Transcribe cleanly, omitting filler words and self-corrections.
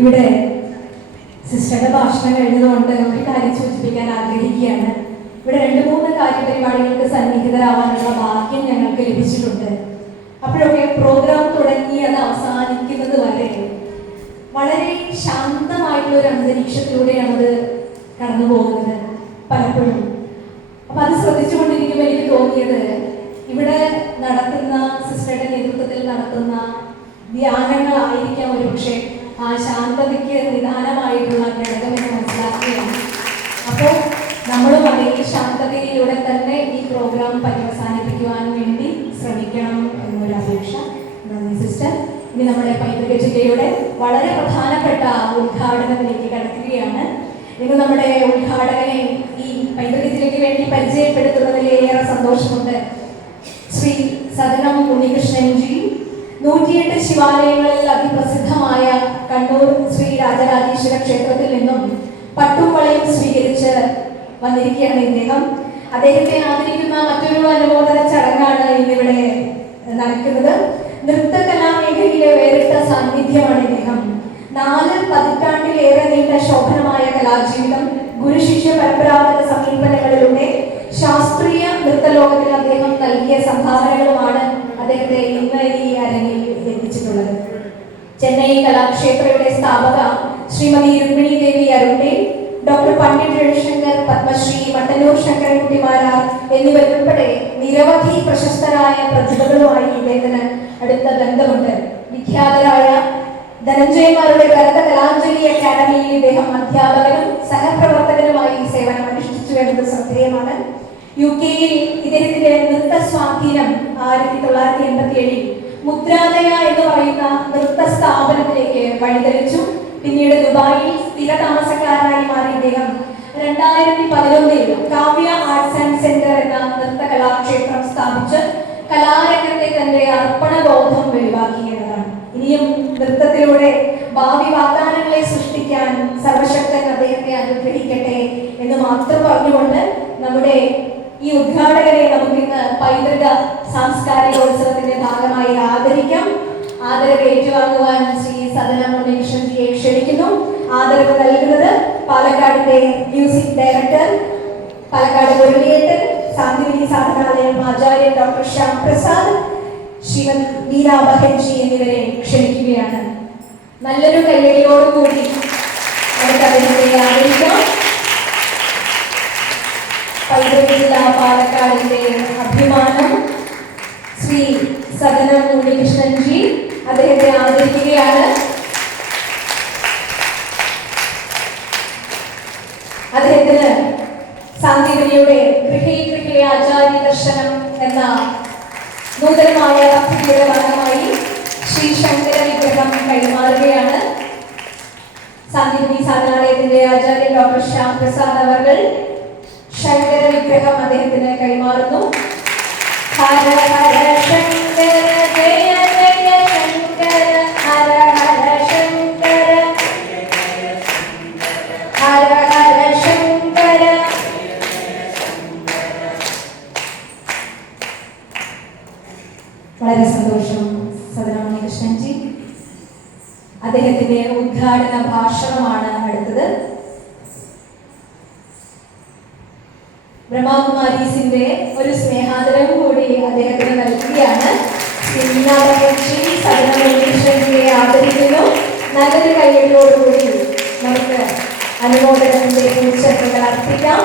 ഇവിടെ സിസ്റ്ററുടെ ഭാഷണം കഴിഞ്ഞതുകൊണ്ട് ഒരു കാര്യം സൂചിപ്പിക്കാൻ ആഗ്രഹിക്കുകയാണ്. ഇവിടെ 2-3 കാര്യപരിപാടികൾക്ക് സന്നിഹിതരാവാനുള്ള ഭാഗ്യം ഞങ്ങൾക്ക് ലഭിച്ചിട്ടുണ്ട്. അപ്പോഴൊക്കെ പ്രോഗ്രാം തുടങ്ങി അത് അവസാനിക്കുന്നത് വരെ വളരെ ശാന്തമായിട്ടുള്ള ഒരു അന്തരീക്ഷത്തിലൂടെയാണ് അത് കടന്നു പോകുന്നത് പലപ്പോഴും. അപ്പൊ അത് ശ്രദ്ധിച്ചുകൊണ്ടിരിക്കുമ്പോൾ എനിക്ക് തോന്നിയത്, ഇവിടെ നടത്തുന്ന സിസ്റ്ററുടെ നേതൃത്വത്തിൽ നടത്തുന്ന ധ്യാനങ്ങളായിരിക്കാം ഒരുപക്ഷെ ആ ശാന്തതയ്ക്ക് നിദാനമായിട്ടുള്ള ഘടകമെന്ന് മനസ്സിലാക്കുകയാണ്. അപ്പോൾ നമ്മളും അതേ ശാന്തതയിലൂടെ തന്നെ ഈ പ്രോഗ്രാം പര്യവസാനിപ്പിക്കുവാൻ വേണ്ടി ശ്രമിക്കണം എന്നൊരു അപേക്ഷ. നന്ദി സിസ്റ്റർ. ഇനി നമ്മുടെ പൈതൃക ജില്ലയുടെ വളരെ പ്രധാനപ്പെട്ട ഉദ്ഘാടനത്തിലേക്ക് കടക്കുകയാണ്. ഇന്ന് നമ്മുടെ ഉദ്ഘാടകനെ ഈ പൈതൃക ജില്ലയ്ക്ക് വേണ്ടി പരിചയപ്പെടുത്തുന്നതിൽ ഏറെ സന്തോഷമുണ്ട്. ശ്രീ സദനം ഉണ്ണികൃഷ്ണൻജി 108 ശിവാലയങ്ങളിൽ അതിപ്രസിദ്ധമായ കണ്ണൂർ ശ്രീ രാജരാജേശ്വര ക്ഷേത്രത്തിൽ നിന്നും പട്ടും വളയും സ്വീകരിച്ച് വന്നിരിക്കുകയാണ് ഇദ്ദേഹം. അദ്ദേഹത്തെ ആദരിക്കുന്ന മറ്റൊരു അനുമോദന ചടങ്ങാണ് ഇന്നിവിടെ നടക്കുന്നത്. നൃത്തകലാമേഖലയിലെ വേറിട്ട സാന്നിധ്യമാണ് ഇദ്ദേഹം. 4 പതിറ്റാണ്ടിലേറെ നീണ്ട ശോഭനമായ കലാജീവിതം, ഗുരുശിഷ്യ പരമ്പരാഗത സമീപനങ്ങളിലൂടെ ശാസ്ത്രീയ നൃത്തലോകത്തിൽ അദ്ദേഹം നൽകിയ സംഭാവനകളുമാണ് അദ്ദേഹത്തെ ഇന്ന് ഈ അരങ്ങിൽ എത്തിച്ചിട്ടുള്ളത്. ചെന്നൈ കലാക്ഷേത്രയുടെ സ്ഥാപക ശ്രീമതി രുക്മിണി ദേവി അരുണ്ടെ, ഡോക്ടർ പണ്ഡിറ്റ് രവിശങ്കർ, പത്മശ്രീ മട്ടന്നൂർ ശങ്കരൻകുട്ടി മാരാർ എന്നിവരുൾപ്പെടെ നിരവധി പ്രശസ്തരായ പ്രതിഭകളുമായി ഇദ്ദേഹത്തിന് അടുത്ത ബന്ധമുണ്ട്. വിഖ്യാതരായ ധനഞ്ജയമാരുടെ ഭരത കലാഞ്ജലി അക്കാദമിയിൽ ഇദ്ദേഹം അധ്യാപകനും സഹപ്രവർത്തകനുമായി സേവനം അനുഷ്ഠിച്ചു എന്നത് ശ്രദ്ധേയമാണ്. UK ഇദ്ദേഹത്തിന്റെ നൃത്ത സ്വാധീനം 1987 മുദ്രാലയ എന്ന് പറയുന്ന നൃത്ത സ്ഥാപനത്തിലേക്ക് വഴിതെളിച്ചു. പിന്നീട് ദുബായിൽ സ്ഥിര താമസക്കാരനായി മാറിയ ഇദ്ദേഹം 2011 കാവ്യ ആർട്സ് ആൻഡ് സെന്റർ എന്ന നൃത്ത കലാക്ഷേത്രം സ്ഥാപിച്ച് കലാരംഗത്തെ തന്റെ അർപ്പണബോധം വെളിവാക്കിയതാണ്. ഇനിയും നൃത്തത്തിലൂടെ ഭാവി വാഗ്ദാനങ്ങളെ സൃഷ്ടിക്കാൻ സർവശക്തൻ അദ്ദേഹത്തെ അനുഗ്രഹിക്കട്ടെ എന്ന് മാത്രം പറഞ്ഞുകൊണ്ട് നമ്മുടെ ഈ ഉദ്ഘാടകരെ നമുക്കിന്ന് പൈതൃക സാംസ്കാരികോത്സവത്തിന്റെ ഭാഗമായി ആദരിക്കാം. ആദരവ് ഏറ്റുവാങ്ങുവാൻ ശ്രീ സദനം ഉണ്ണികൃഷ്ണൻജിയെ ക്ഷണിക്കുന്നു. ആദരവ് നൽകുന്നത് പാലക്കാടിന്റെ മ്യൂസിക് ഡയറക്ടർ, പാലക്കാട് മുരളിയേട്ടൻ, സാന്തിവിനി സാധനാലയം ആചാര്യൻ ഡോക്ടർ ശ്യാം പ്രസാദ്, ശ്രീമതി വീണ ബഹൻജി എന്നിവരെ ക്ഷണിക്കുകയാണ്. നല്ലൊരു കയ്യടിയോടുകൂടി നമുക്ക് അദ്ദേഹത്തെ ആദരിക്കാം. പൈതൃക ജില്ല പാലക്കാടിന്റെ അഭിമാനം ശ്രീ സദനം ഉണ്ണികൃഷ്ണൻജി അദ്ദേഹത്തെ ആദരിക്കുകയാണ്. അദ്ദേഹത്തിന് സാന്തിവിനിയുടെ ഗൃഹേ ഗൃഹേ ആചാര്യ ദർശനം എന്ന നൂതനമായ പദ്ധതിയുടെ ഭാഗമായി ശ്രീ ശങ്കര വിഗ്രഹം കൈമാറുകയാണ്. സാന്തിവിനി സാധനാലയത്തിന്റെ ആചാര്യൻ ഡോക്ടർ ശ്യാം പ്രസാദ് അവർ ശങ്കര വിഗ്രഹം അദ്ദേഹത്തിന് കൈമാറുന്നു. ഹര ഹര ശങ്കര ജയ ജയ ശങ്കര, ഹര ഹര ശങ്കര, ഹര ഹര ശങ്കര. വളരെ സന്തോഷം സദനം ഉണ്ണികൃഷ്ണൻജി. അദ്ദേഹത്തിന്റെ ഉദ്ഘാടന ഭാഷണമാണ് അടുത്തത്. ബ്രഹ്മകുമാരീസിന്റെ ഒരു സ്നേഹാദരം കൂടി അദ്ദേഹത്തിന് നൽകുകയാണ്. സദനം ഉണ്ണികൃഷ്ണൻജിയെ ആദരിക്കുന്നു. നല്ലൊരു കയ്യടിയോടുകൂടി നമുക്ക് അനുമോദനത്തിന്റെ പൂച്ചെണ്ടുകൾ അർപ്പിക്കാം.